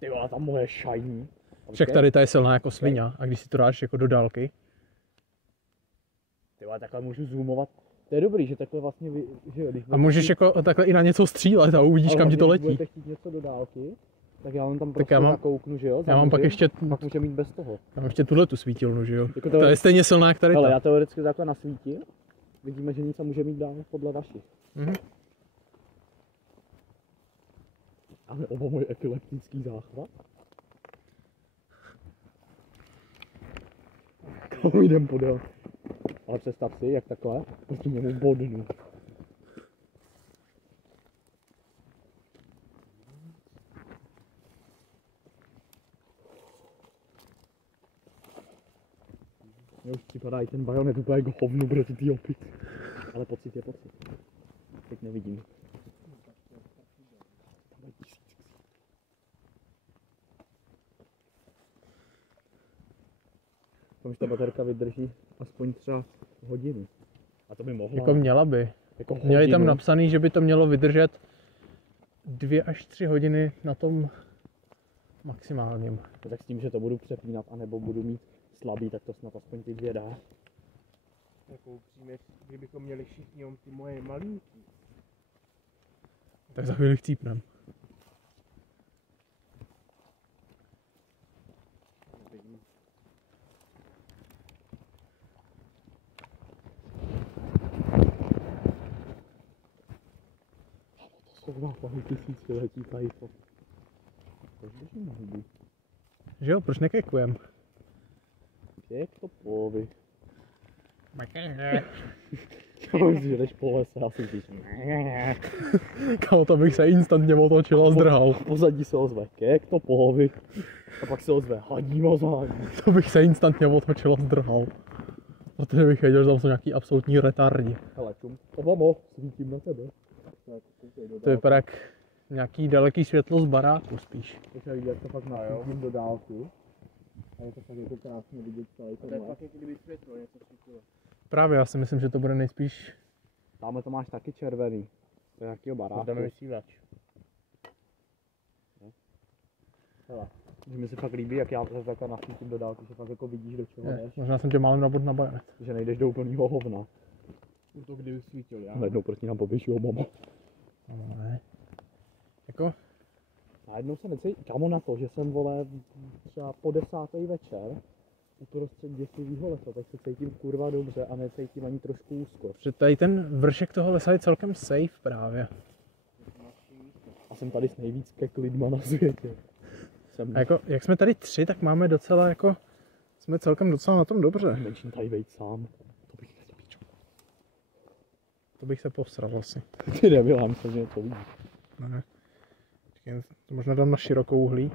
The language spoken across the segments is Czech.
Ty vole, ta moje shiny. Však tady ta je silná jako svině a když si to dáš jako do dálky. Ty vole, takhle můžu zoomovat. To je dobrý, že takhle vlastně, že jo, a můžeš jako takhle i na něco střílet a uvidíš, kam ti to letí. Když budete chtít něco do dálky, tak já vám tam prostě nakouknu, že jo? Já mám pak ještě... Pak může mít bez toho. Já mám ještě tuhle tu svítilnu, že jo? Jako to je stejně silná jak tady ta. Ale já teoreticky takhle nasvítím. Vidíme, že nic může mít dál podle vašich. Ale oba můj epileptický záchvat. Kam jdem podél? Ale představ si, jak takhle, proti němu bodnu. Mně už připadá i ten bajonet úplně jako hovnu proti tý opit. Ale pocit je pocit. Teď nevidím. Už ta baterka vydrží aspoň třeba hodinu. A to by mohla. Jako měla by. Jako měli tam napsaný, že by to mělo vydržet 2 až 3 hodiny na tom maximálním. Tak s tím, že to budu přepínat, anebo budu mít slabý, tak to snad aspoň ty 2 dá. Jako upřímně, kdybychom měli všichni ty moje malinký. Tak za chvíli chcípnem. To má pahy tisíciletí tady to. Proč držím na hubu? Že jo, proč nekekujem? Jak to polovy? Když jdeš po lese a si říš. Kámo, to bych se instantně otočil a zdrhal. Pozadí se ozve kek to polovy. A pak se ozve hadí mazání. To bych se instantně otočil a zdrhal. Protože bych věděl, že tam jsou nějaký absolutní retardi. Hele čum, Obamo, svítím na tebe. To vypadá jak nějaký daleký světlo z baráku spíš. Takže vidět, jak to fakt nasvítím do dálky. A je to fakt jako krásně vidět celý ten les. To je fakt jak kdyby světlo něco svítilo. Právě, já si myslím, že to bude nejspíš... Tamhle to máš taky červený. To je nějakýho baráku. Dáme vysílač. Hele, že mi se fakt líbí, jak já se takhle nasvítím do dálky, že fakt jako vidíš, do čeho jdeš. Možná jsem tě málem nabod na bajonet. Že nejdeš do úplnýho hovna. To kdyby svítil, já. Najednou proti nám poběží Obama. No ne. Jako... Najednou se necítím, kámo na to, že jsem vole třeba po 10. večer uprostřed děsivýho lesa, tak se cítím kurva dobře a necítím ani trošku úzko. Protože tady ten vršek toho lesa je celkem safe právě. A jsem tady s nejvíc keklidma na světě. A jako, jak jsme tady 3, tak máme docela jako... Jsme celkem docela na tom dobře. Menším tady vejít sám. To bych nezapíčil. To bych se posral asi. Ty nebyl, myslím, že něco vidíš. Ne. To možná dám na širokou uhlí,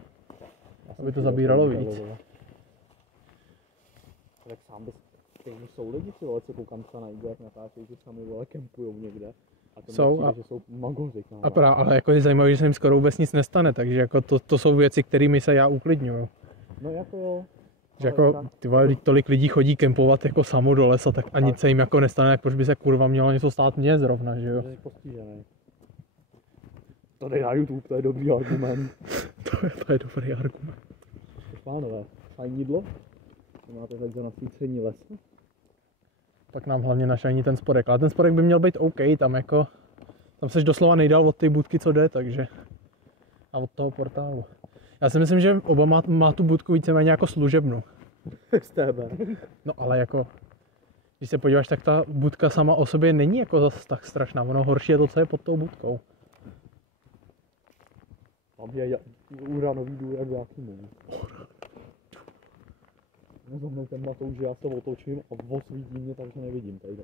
aby to zabíralo víc. Tak sám bys... Stejně jsou lidi, ty vole, co koukám třeba na IG, jak natáčejí, že sami vole kempujou někde. A to jsou, přijde, že jsou magoři. Ale jako je zajímavé, že se jim skoro vůbec nic nestane, takže jako to jsou věci, kterými se já uklidňuju. No jako jo. Že jako ty vole, tolik lidí chodí kempovat jako samo do lesa, tak a nic se jim jako nestane, tak proč by se kurva mělo něco stát mně zrovna, že jo? Že jsi postižený. To dej na YouTube, to je dobrý argument. to je dobrý argument. Pánové, fajn jídlo? To máte tak za nasvícení lesa? Pak nám hlavně našajní ten spodek, ale ten spodek by měl být OK, tam jako... Tam seš doslova nejdál od té budky, co jde, takže... A od toho portálu. Já si myslím, že oba má tu budku víceméně jako služebnu. Z tebe. No ale jako... Když se podíváš, tak ta budka sama o sobě není jako zase tak strašná, ono horší je to, co je pod tou budkou. Tam je uranový důrak v Jákymu. Za mnou ten Matouš, že já se otočím a osvítí mě, takže nevidím tady.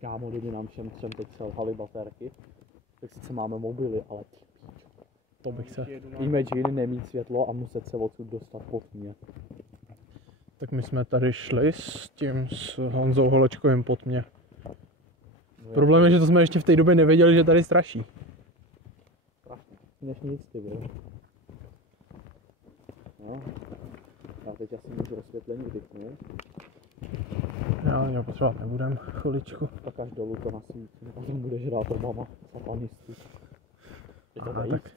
Kámo, kdyby nám všem 3 teď selhaly baterky, tak sice máme mobily, ale ty píčo. To bych se... Imagine nemít světlo a muset se odsud dostat pod mě. Tak my jsme tady šli s Honzou Holečkovým pod mě. Problém je, že to jsme ještě v té době nevěděli, že tady straší. Strašně. Než nic, ty vole. No. Já teď asi můžu osvětlení vypnout. Já něho potřebovat nebudem, chviličku. Tak až dolů to nasvítí, a potom bude žrát Obama, satanisty. Je to Ale vejš? tak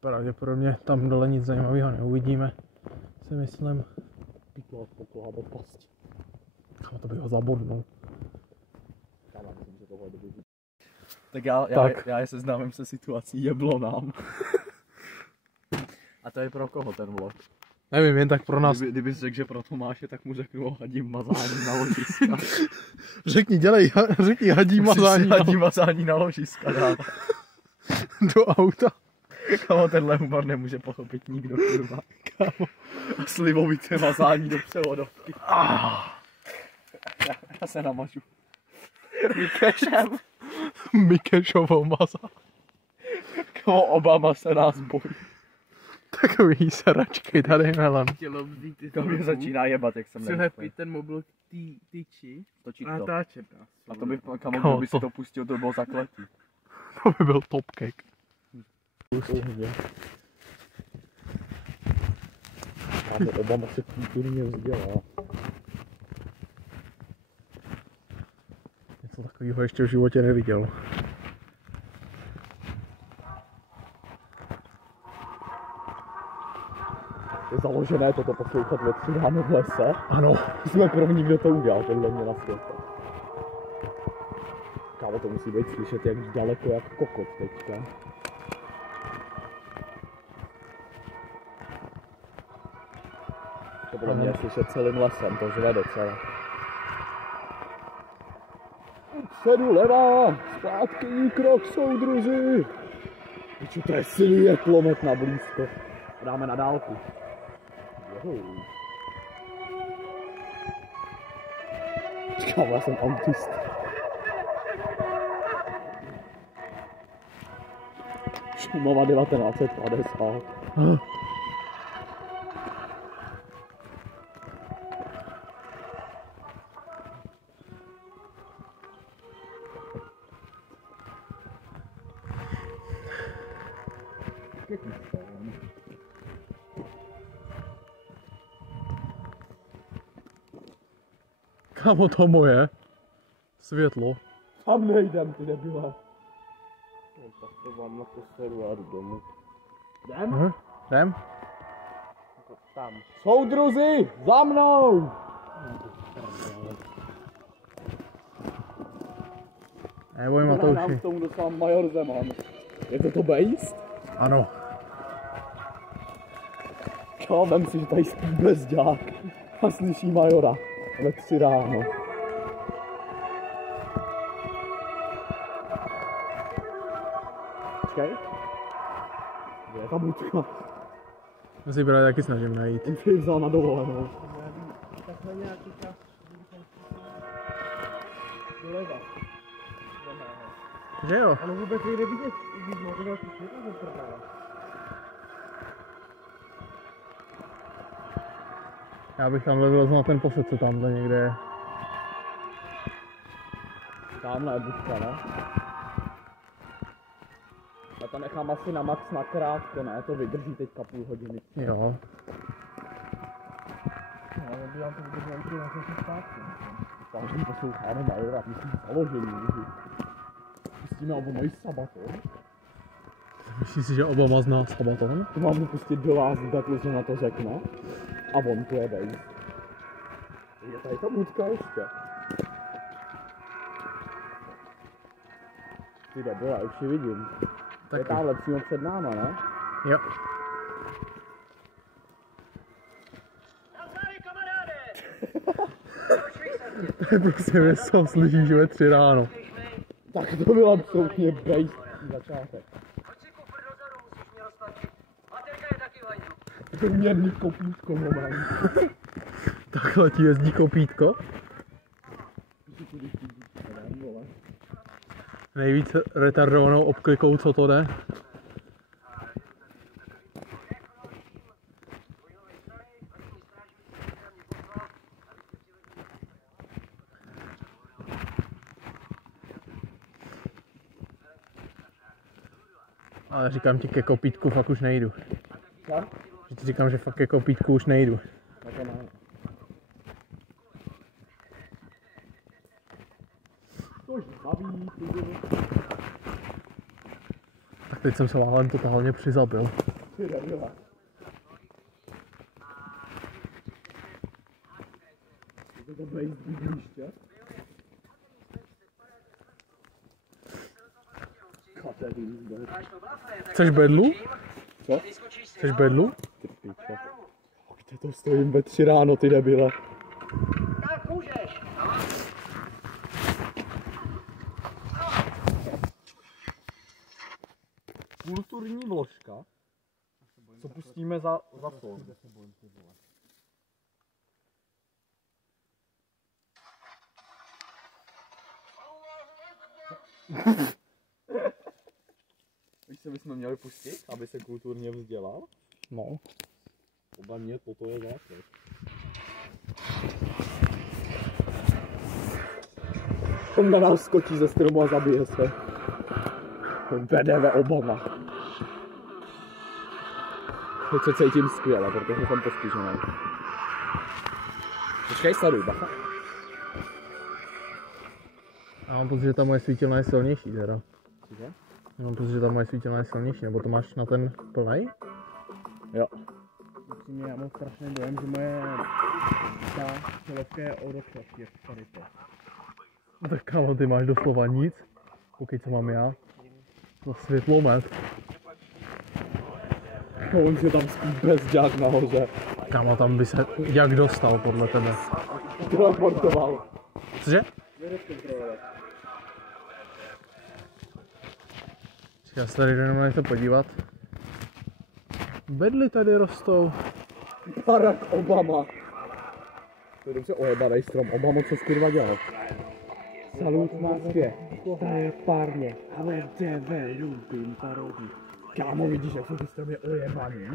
pravděpodobně tam dole nic zajímavého neuvidíme, si myslím. Pytlo, pokloha bez pasti. Kámo, to by ho zabodnul. Já myslím, že tohle doby. Tak Tak. já je seznámím se situací jeblonám. A to je pro koho ten vlog? Nevím, jen tak pro nás. Kdyby řekl, že pro Tomáše, tak mu řeknu hadím mazání na ložiska. Řekni hadí mazání Hadí mazání na ložiska dát. do auta. Kámo, tenhle humor nemůže pochopit nikdo, kurva. Kámo. A slivovité mazání do převodovky. Já se namažu. Mikešem. Mikešovou mazání. Kámo, Obama se nás bojí. Takový seračky tady, Milan. Chtělo vzít ty To mě začíná jebat, jak jsem přilepit ten mobil k tyči Točit a to. natáčet nás. A to by, Kámo, kamo, kdyby si to pustil, to by bylo zakletý. To by byl top cake. Kámo, Obama se kulturně vzdělá. Něco takového ještě v životě neviděl. Je založené toto poslouchat ve 3 ráno v lese. Ano. Jsme první, kdo to udělal, podle mě na světě. Kámo, to musí být slyšet jak daleko, jak kokot teďka. To podle mě je slyšet celým lesem, to žve docela. Předu levá, zpátky krok, soudruzi. Piču, to je silný jak lomet na blízko. Dáme na dálku. Johou. Kámo, já jsem autist. Šumava 1950. Kámo, to moje. Světlo. Tam nejdem, ty debila. No, tak to vám na to seru a jdu domů. Jdem? Jdem? Jako tam. Soudruzi, za mnou! Neboj, Nám Matouši. k tomu dostal major Zeman. Je to bejst? Ano. Kámo, vem si, že tady spí bezďák a slyší majora ve 3 ráno. Počkej. Kde je ta budka? Já si právě taky snažím najít. Ten si ji vzal na dovolenou. Takhle nějaký čas. Doleva. Že jo? Ale vůbec nejde vidět, i když máte velký světlo do prdele. Já bych tam vylezl na ten posed, co tamhle někde je. Tamhle je budka, ne? Já to nechám asi na max na krátko, ne? To vydrží teďka půl hodiny. Jo. No, ale by vám to vydrželo úplně na 6 zpátky. Každý posloucháme majora, myslím založení. Pustíme Obamovi Sabaton. Myslíš si, že Obama zná Sabaton? To mám pustit do vás, takhle se na to řekne. A on tu je bejst. Je tady ta budka ještě. Ty debila, už ji vidím. To je Taky. táhle přímo před náma, ne? Jo. To je prostě věc, co slyšíš ve 3 ráno. Tak to byla absolutně bejst začátek. Hoď si kufr dozadu, musíš mě roztlačit. Baterka je taky v hajdu. Je to měrný kopítko moment. Takhle ti jezdí kopítko. Nejvíc retardovanou obklikou, co to jde. Ale říkám ti, ke kopítku fakt už nejdu. Co? Že ti říkám, že fakt ke kopítku už nejdu. No to ne. To baví, Tak teď jsem se málem totálně přizabil. ty debila. Je to takhle jízdí blížče? Katerín, Chceš bedlu? Co? Chceš bedlu? Ty piče. Kde to stojím ve 3 ráno, ty debile? Tak můžeš. Kulturní vložka. Co pustíme za song? Víš, co bychom měli pustit, aby se kulturně vzdělal? No. Podle mě toto je základ. On na nás skočí ze stromu a zabije se. VDV Obama. Teď se cítím skvěle, protože jsem postižený. Počkej, sleduj, bacha. Já mám pocit, že ta moje svítilna je silnější teda. Cože? Já mám pocit, že ta moje svítilna je silnější, nebo to máš na ten plnej? Jo. Upřímně, já mám strašný dojem, že moje ta čelovka je o rok je tady to. No tak kámo, ty máš doslova nic. Koukej, co mám já. To světlomet. On se tam spí bezďák nahoře. Kámo, tam by se jak dostal podle tebe. Teleportoval. Cože? Já se tady jdu jenom na něco podívat. Bedly tady rostou. Barack Obama. To je dobře ojebanej strom. Obama, co skurva dělal? Salut Moskvě. To je párně. Ale tebe lubím parodí. Kámo, vidíš, jak jsou ty stromy ojebaný?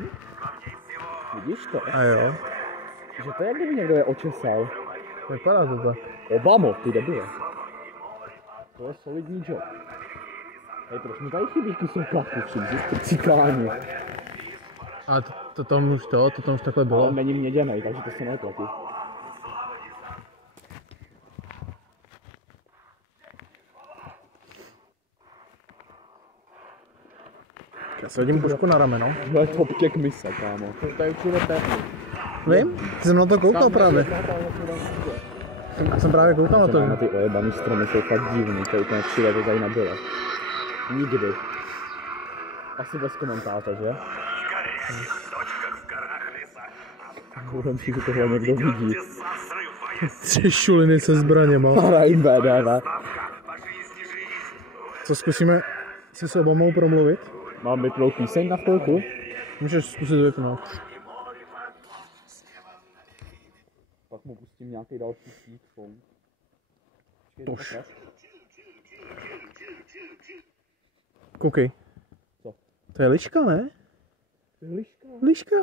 Vidíš to? A jo, Že to je, kdyby někdo je očesal. vypadá to tak. Obamo, ty debile. To je solidní job. Hej, proč mi tady chybí tu soukávku všim, že cikání. A to tam už takhle bylo. Ale není měděnej, takže to se neplatí. Já si hodím pušku na rameno. To je topkek mise, kámo. To je určitě teplý. Vím? Ty jsem na to koukal právě. Já jsem právě koukal na to. Na ty ojebaný stromy jsou fakt divný, to je úplně všude, to tady nebylo. Nikdy. Asi bez komentáře, že? Budem si, že tohle někdo vidí. 3 šuliny se zbraněma. Hrajím VDV. Co zkusíme si s Obamou promluvit? Mám vypnout píseň na chvilku? Můžeš zkusit vypnout. Pak mu pustím nějaký další speed song. Tož. Koukej. Co? To je liška, ne? Liška? Liška?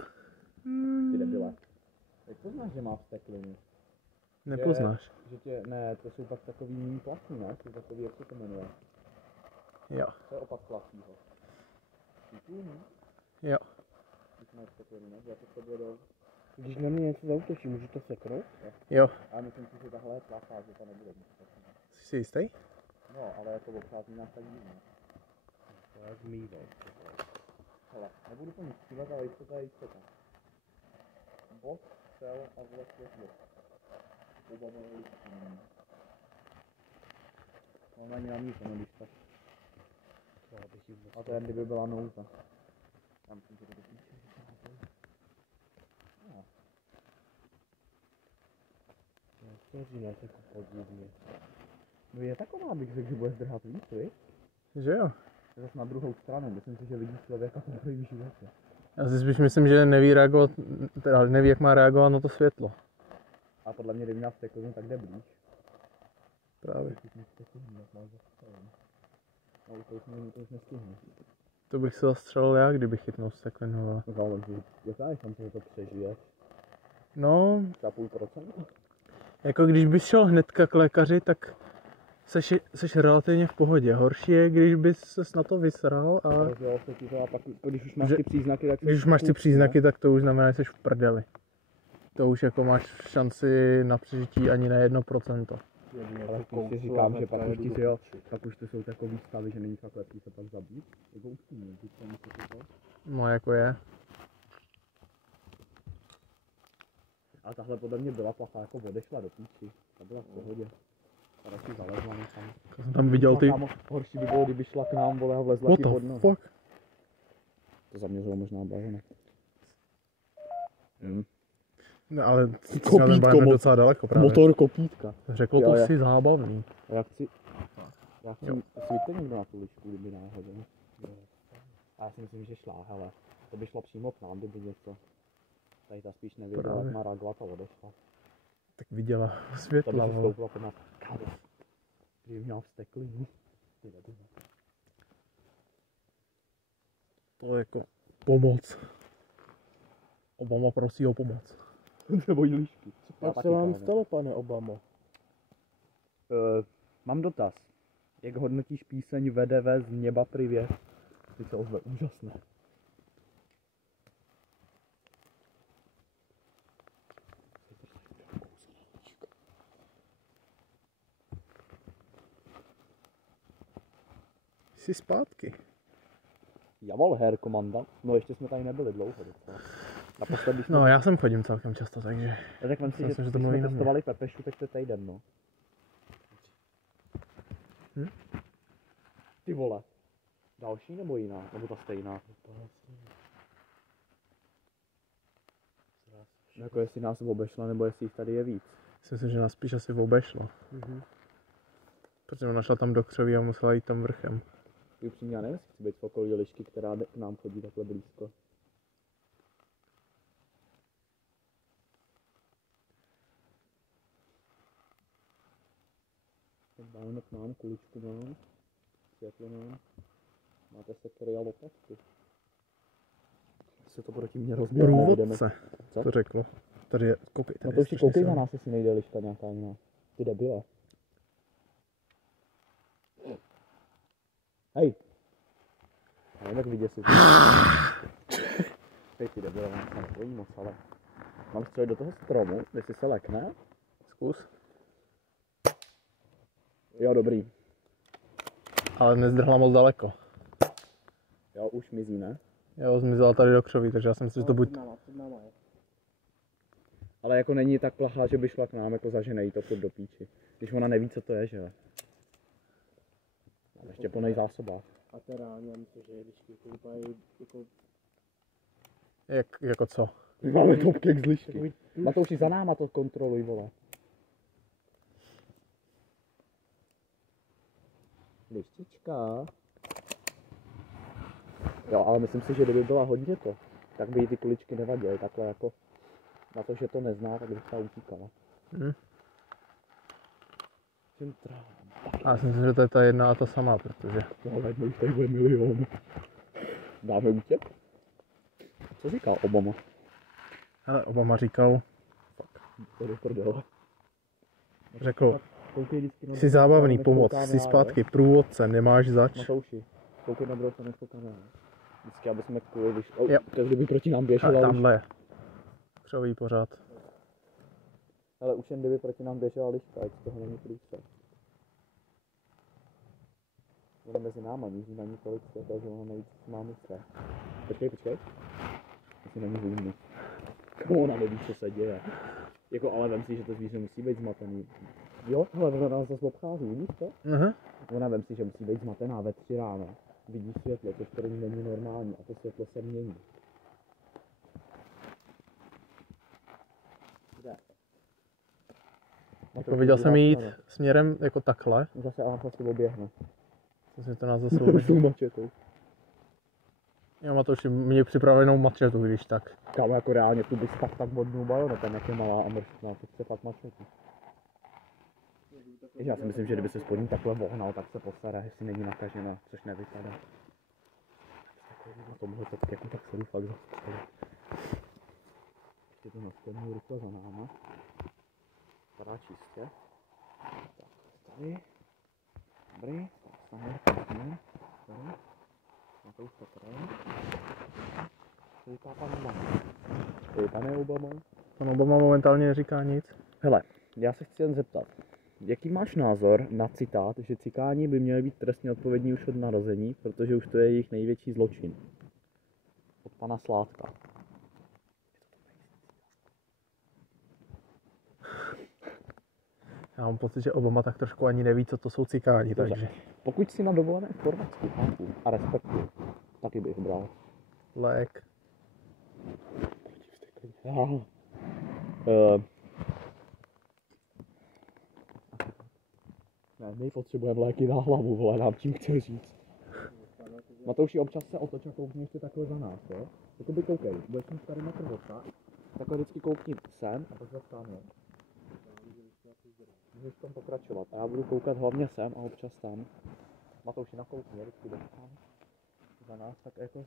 Ty debile. Jak poznáš, že má vstekliny? Nepoznáš. Že tě, ne, to jsou pak takový méně plasný, ne? Jsou takový, jak se to jmenuje? Jo. To je opak plasného. Jo. Když máš vstekliny, ne? Já to s tebou do... Když na mě něco zautočí, můžu to seknout? Jo. A myslím si, že tahle je plasá, že to nebude mít vstekliny. Jsi si jistý? No, ale jako obchází nás tak divně. To je zmývej. Hele, nebudu to nic střílet, ale jistota je jistota. Bod, cel a zle světlo. Obama je liška. No, není na místo, no když tak. A to jen kdyby byla nouza. Já myslím, že to do píče. To říkáš jako podivně. No je taková, bych řekl, že bude zdrhat víc, viď? Že jo. Je zase na druhou stranu, myslím si, že vidí člověka po první životě. Já si spíš myslím, že neví reagovat, teda neví, jak má reagovat na to světlo. A podle mě, kdyby nás vsteklinu, tak jde blíž. Právě. Ale to už nestihne. To bych se zastřelil já, kdybych chytnul steklinu. Ale... No, ale jaká je šance, že to přežiješ? No, 2,5%? jako když bys šel hnedka k lékaři, tak seš relativně v pohodě. Horší je, když bys ses na to vysral a Rozjel se ti to a pak, když už máš Že- ty příznaky, tak když už máš ty příznaky, tak to už znamená, že jsi v prdeli. To už jako máš šanci na přežití ani na 1%. Ale spíš si říkám, že pak už ti si jo, pak už to jsou takový stavy, že není fakt lepší se pak zabít. Jako upřímně, když to něco to. No jako je. A tahle podle mě byla plachá, jako odešla do píči. Ta byla v pohodě. Ta radši zalezla někam. Já jsem tam viděl ty... Kámo, horší by bylo, kdyby šla k nám, vole, a vlezla What ti the pod nohy. fuck? To zaměřilo možná baveno. Ne, ale Kopítko, ten docela daleko právě. Motor kopítka. Řekl Jo, to jo. si zábavný. A já chci svítě někdo na tu lišku, kdyby náhodou. A já si myslím, že šla, hele. To by šlo přímo k nám, kdyby něco. Tady ta spíš nevěděla, Právě. jak má reagovat a odešla. Tak viděla Ta by světla. si vole. stoupila po nás. Kámo, kdyby měla vsteklinu. Ty nebyla. To je jako pomoc. Obama prosí o pomoc. Nebo jí lišky. Jak se vám stalo, pane Obamo? Mám dotaz. Jak hodnotíš píseň VDV z Neba privět? Ty se ozve úžasné. Jsi zpátky. Javol, herr komandant. No ještě jsme tady nebyli dlouho docela. Naposled, když jsme... No já sem chodím celkem často, takže... Já tak myslím, myslím, že že to když mluví jsme na mě. testovali Pepešu, tak to je týden, no. Ty vole. Další nebo jiná? Nebo ta stejná? Jako jestli nás obešla, nebo jestli jich tady je víc. Myslím, že nás spíš asi obešlo. Protože ona šla tam do křoví a musela jít tam vrchem. Ty upřímně, já nevím, jestli chci být v okolí lišky, která k nám chodí takhle blízko. Tak dáme k nám, kuličku mám, světlo mám. Máte sekery a lopatky. Se to proti mě rozběhne, Průvodce, Co? to řeklo. Tady je kopy. No to už si koukej na nás, jestli nejde liška nějaká jiná. Ty debile. Hej. Já nevím, jak vidět si. Hej, ty debile, mám se nebojí moc, ale... Mám střelit do toho stromu, jestli se lekne. Zkus. Jo, dobrý. Ale nezdrhla moc daleko. Jo, už mizí, ne? Jo, zmizela tady do křoví, takže já si myslím, že to buď... Ale jako není tak plachá, že by šla k nám, jako zaženej to furt do píči. Když ona neví, co to je, že jo? Ale ještě plnej zásobách. A teda, já myslím, že když koupají jako... Jako co? Máme topkek z lišky. Matouši, za náma to kontroluj, vole. Lištička. Jo, ale myslím si, že kdyby byla hodně to, tak by jí ty kuličky nevadily. Takhle jako na to, že to nezná, tak by třeba utíkala. Já si myslím, že to je ta jedna a ta samá, protože... No ale už tady bude milion. Dáme útěk? Co říká Obama? Hele, Obama říkal, To je prdele. řekl, Koukej vždycky na jsi zábavný, pomoc, jsi zpátky, průvodce, nemáš zač. Matouši, koukej na druhou stranu kameru. Vždycky, aby jsme kvůli, když... Jo. To kdyby proti nám A běžela tamhle je. Křoví pořád. Ale už jen kdyby proti nám běžela liška, ať z toho není průse. Bude mezi náma, míří na ní tolik světa, že ona neví, co má myslet. Počkej. Asi není hůmný. Ona neví, co se děje. Jako, ale vem si, že to zvíře musí být zmatený. Jo, hele, ona nás zase obchází, vidíš to? Ona vem si, že musí být zmatená ve 3 ráno. Vidí světlo, to pro ní není normální a to světlo se mění. Jako viděl jsem jít směrem jako takhle. Zase Alfa si oběhne. Myslím, že to nás zase oběhne. mačetou. Já mám to už mě připravenou mačetu, když tak. Kámo, jako reálně tu bys fakt tak vodnou bajonetem, jak je malá a mrštná, to chce fakt mačetu. Já si myslím, že kdyby se spodní takhle vohnal, tak se postará, jestli není nakažena, což nevypadá. Na tomhle tak jako tak se jdu fakt zastavit. Ještě to nastavenou rychle za náma. Vypadá čistě. Tak, tady. Dobrý, tak samé pěkně. Tady. Na to už to kraj. Co říká pan Obama? Pane Obama? Pan Obama momentálně neříká nic. Hele, já se chci jen zeptat. Jaký máš názor na citát, že cikáni by měli být trestně odpovědní už od narození, protože už to je jejich největší zločin? Od pana Sládka. Já mám pocit, že Obama tak trošku ani neví, co to jsou cikáni, Dobře. takže Pokud si na dovolené v Chorvatsku, chápu a respektuju, taky bych bral. lék. Ne, my potřebujeme léky na hlavu, vole, nám tím chci říct. Matouši, občas se otoč a koukni ještě takhle za nás, jo? Jakoby koukej, budeš mít tady metr osa, takhle vždycky koukni sem a pak zase tam, jo? Můžeš tam pokračovat a já budu koukat hlavně sem a občas tam. Matouši, nakoukni, vždycky tam za nás, tak jako...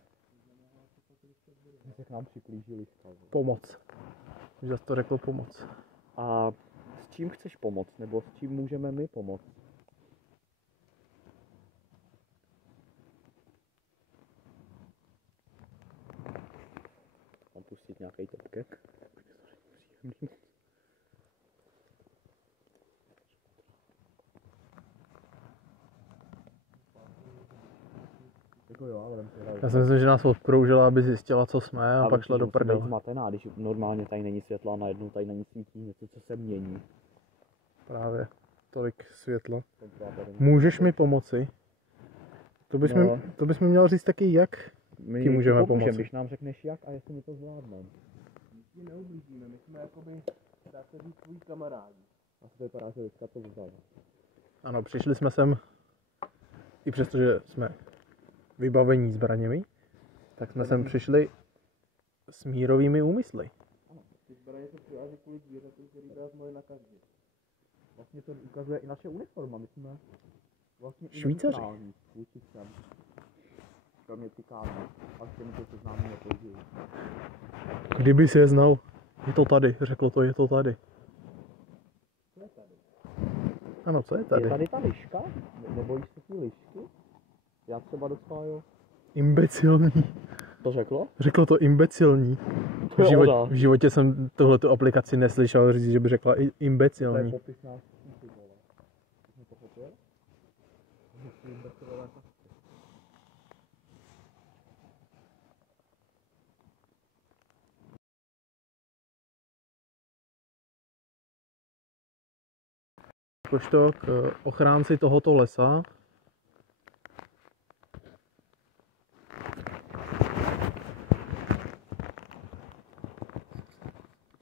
Se k nám připlížili. Pomoc. Už zase to řekl pomoc. A s čím chceš pomoct, nebo s čím můžeme my pomoct? Mám pustit nějaký topkek? Jako jo, ale Já si myslím, že nás obkroužila, aby zjistila, co jsme, a pak šla do prdele. Zmatená, když normálně tady není světla, najednou tady není svítí něco, co se mění. Právě. Tolik světla. Můžeš mi pomoci? To bys mi měl říct taky, jak My ti můžeme pomoci. Když nám řekneš jak a jestli mi to zvládneme. My ti neublížíme, my jsme jakoby, dá se říct, tvojí kamarádi. A to vypadá, že Lucka to vzala. Ano, přišli jsme sem, i přesto, že jsme vybavení zbraněmi, tak jsme sem přišli s mírovými úmysly. Ty zbraně se přiváží kvůli zvířatům, který vás mohli nakazit. Vlastně to ukazuje i naše uniforma, my jsme vlastně Švýcaři. neutrální vůči všem. Kromě cikánů, a s těmi to seznámíme později. Kdyby si je znal, je to tady, řeklo to, je to tady. Co je tady? Ano, co je tady? Je tady ta liška? Nebojíš se ty lišky? Já třeba docela jo. Imbecilní. To řeklo? Řeklo to imbecilní. To je ona. V životě jsem tohletu aplikaci neslyšel říct, že by řekla To je imbecilní. popis nás, ty vole. Nepochopil? Jakožto k ochránci tohoto lesa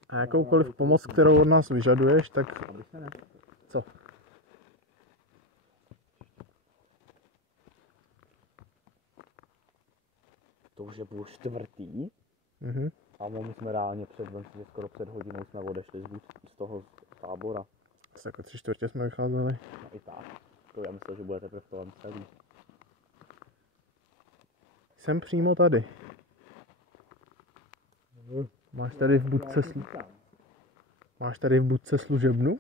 a jakoukoliv pomoc, kterou od nás vyžaduješ, tak Aby se ne. co? To už je půl čtvrtý. Mhm. A my jsme reálně že skoro před hodinou jsme odešli z toho tábora. Asi jako 3/4 jsme vycházeli. No i tak. To já myslel, že budete teprve v tom celý. Jsem přímo tady. Máš tady v budce, máš tady v budce služebnu?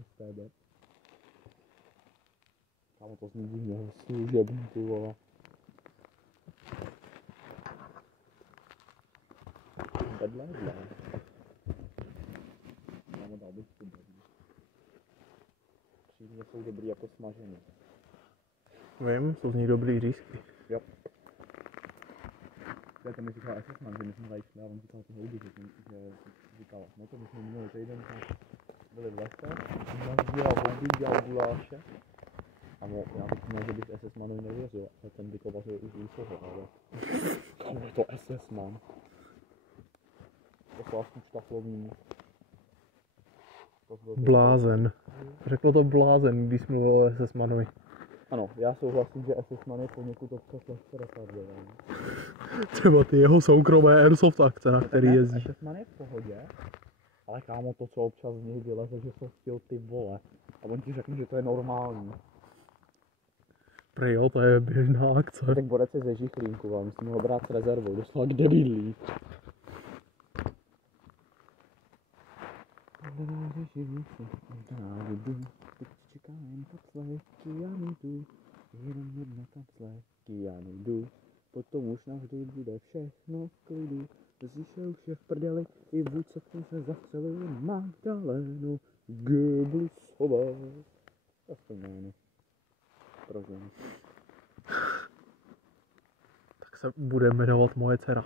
STB. Kámo, to zní divně, služební, ty vole. Vedle. Kámo, dal bych to bedle. Přímě jsou dobrý jako smažený. Vím, jsou z nich dobrý řízky. Jo. To mi říkal SS-man, že my jsme tady šli a on říkal ty houby, že říkal, no to my jsme minulý týden byli v lese, on dělal houby, dělal guláše. A já bych měl, že bych SS-manovi nevěřil, ale ten vykovařil už u toho, ale... Kam je to SS-man? Poslal jsem štaflovnímu. Blázen. Řeklo to blázen, když mluvil o SS-manovi. Ano, já souhlasím, že SS-man je poněkud občas lehce retardovaný. Třeba ty jeho soukromé airsoft akce, na který jezdí. SS-man je v pohodě, ale kámo to, co občas z něj vyleze, že jsou chtěl ty vole. A on ti řekne, že to je normální. Prý jo, to je běžná akce. Tak borec je ze Žichlínku, ale musím ho brát s rezervou, dostal kde bydlí. Jenom jedna kapsle, já nejdu, potom už navždy bude všechno v klidu. Zíše už je v prdeli, i vůdce se zastřelil Magdalénu Goebbelsové. se bude jmenovat moje dcera.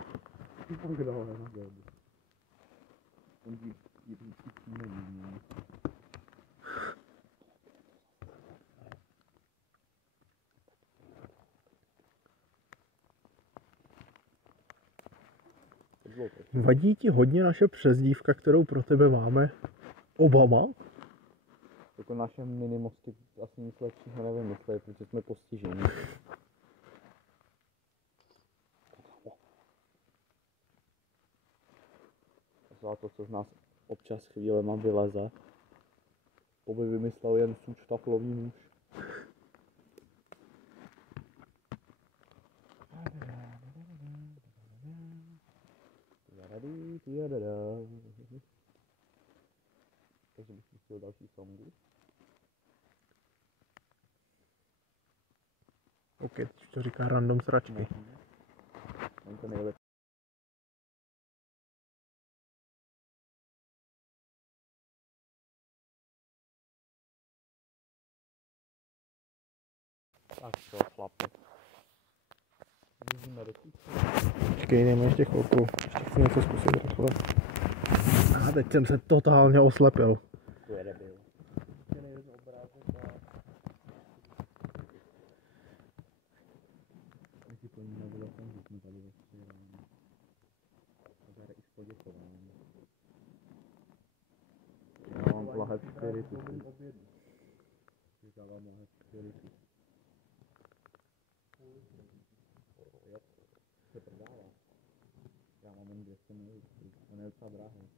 Vadí ti hodně naše přezdívka, kterou pro tebe máme? Obama? Jako naše minimosti asi nic lepšího nevymysleli, protože jsme postiženi. Za to, co z nás občas chvílema vyleze. To by vymyslel jen sučtaflový muž. Takže bych chtěl další songu. OK, teď to říká random sračky. Mám to nejlepší. Tak to chlape. Vidíme do Počkej, jdeme ještě chvilku. Ještě chci něco zkusit takhle. A teď jsem se totálně oslepil. To je debil. Já mám plahet 4 tuky. Dávám plahet 4 tuky. Se prodává. Já mám jen 200 ml. On je docela drahý.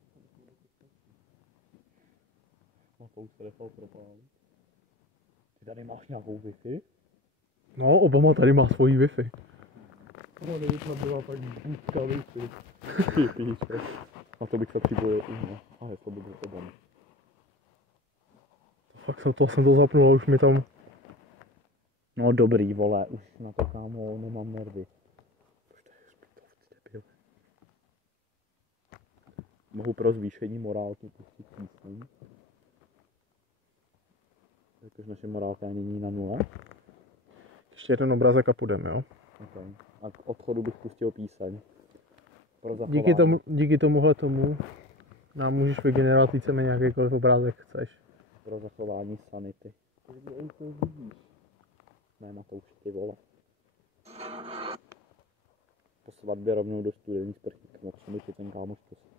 No to už se nechal propálit. Ty tady máš nějakou Wi-Fi? No, Obama tady má svojí Wi-Fi. No, kdyby to byla tak bůzka Wi-Fi. Ty píčo. Na to bych se připojil i mě. A heslo by byl Obama. Fakt jsem to zapnul a už mi tam... No dobrý, vole, už na to kámo nemám nervy. Mohu pro zvýšení morálky pustit píseň. Jakož naše morálka není na 0. Ještě jeden obrázek a půjdeme, jo? Okay. A k odchodu bych pustil píseň. Pro zachování. Díky tomuhle tomu nám můžeš vygenerovat víceméně jakýkoliv obrázek chceš. Pro zachování sanity. Ne, Matouš, ty vole. Po svatbě rovnou do studený sprchy, k mi ten kámoš pustit.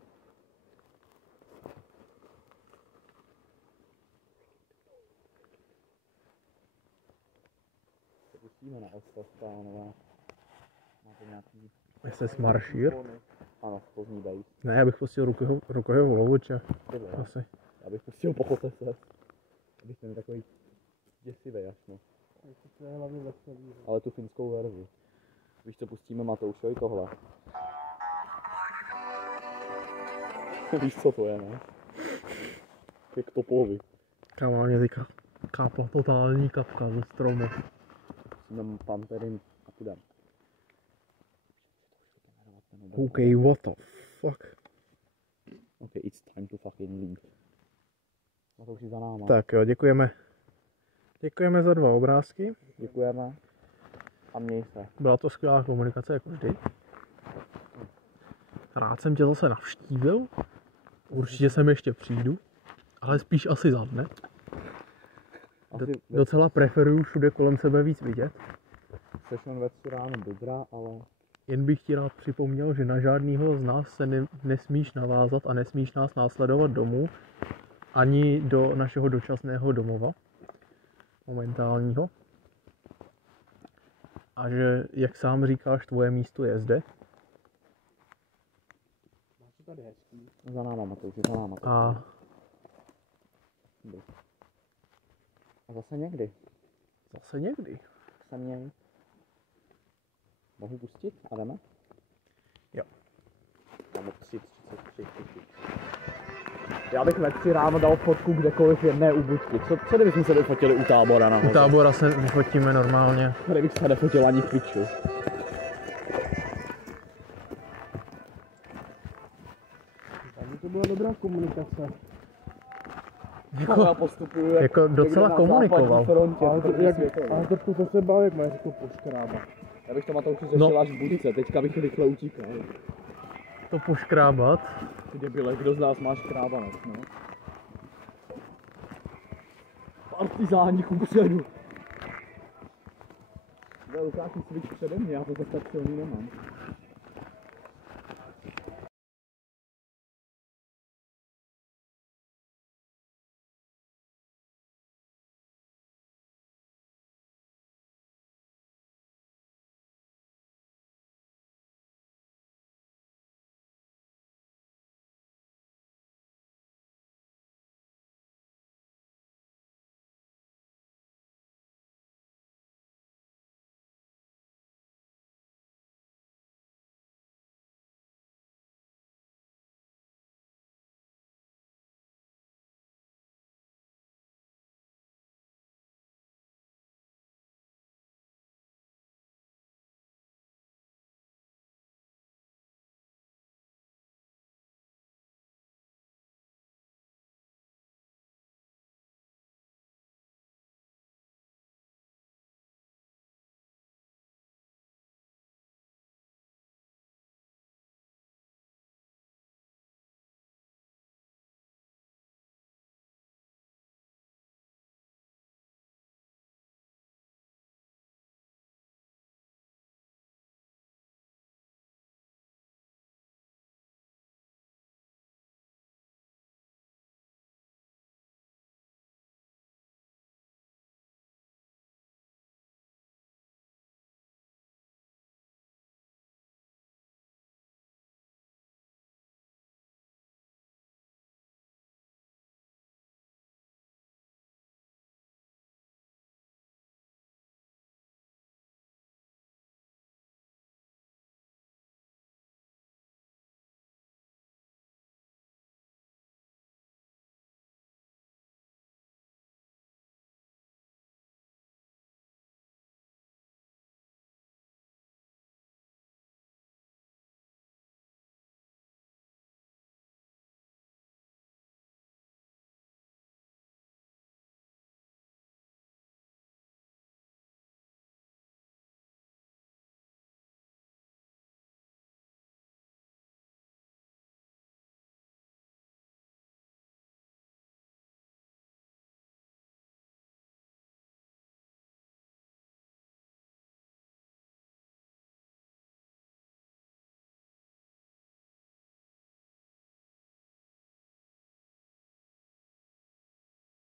Se pustíme na SS, pánové. Máte nějaký... SS Maršír? Ano, Pozdní Bejs. Ne, já bych pustil Rukojeho Lovuče. Asi. Já bych pustil Pochod SS. Abych ten takový děsivý až no. Ale tu finskou verzi. Víš co, pustíme Matoušovi tohle. Víš co to je, ne? Jak topovi. Kámo, mě teďka kápla totální kapka ze stromu. Pustíme Panterin a půjdem. OK, what the fuck? OK, it's time to fucking leave. Matouši za náma. Tak jo, děkujeme. Děkujeme za 2 obrázky. Děkujeme. A měj se. Byla to skvělá komunikace, jako vždy. Rád jsem tě zase navštívil. Určitě sem ještě přijdu. Ale spíš asi za dne. Docela preferuju všude kolem sebe víc vidět. Session ve 3 ráno dobrá, ale... Jen bych ti rád připomněl, že na žádnýho z nás se nesmíš navázat a nesmíš nás následovat domů. Ani do našeho dočasného domova. Momentálního. A že, jak sám říkáš, tvoje místo je zde. Za náma, Matouši, za náma. A zase někdy. zase někdy. Se měj. Mohu pustit? A jdeme? Jo. Tam 3:33. Já bych ve 3 ráno dal fotku kdekoliv jedné u Buďky. Co kdybychom se vyfotili u Tábora nahoře? U Tábora se vyfotíme normálně. Kdybych se nefotil ani v piču. To byla dobrá komunikace. Jako docela komunikoval. Ale to se bál, jak má řekl poškrába. Já bych to Matouši řešil až v budce, teďka bych rychle utíkal. To poškrábat. Ty debile, kdo z nás má škrábanec, no? Partizáni kupředu. Lukáš, musí být přede mě, já to tak silný nemám.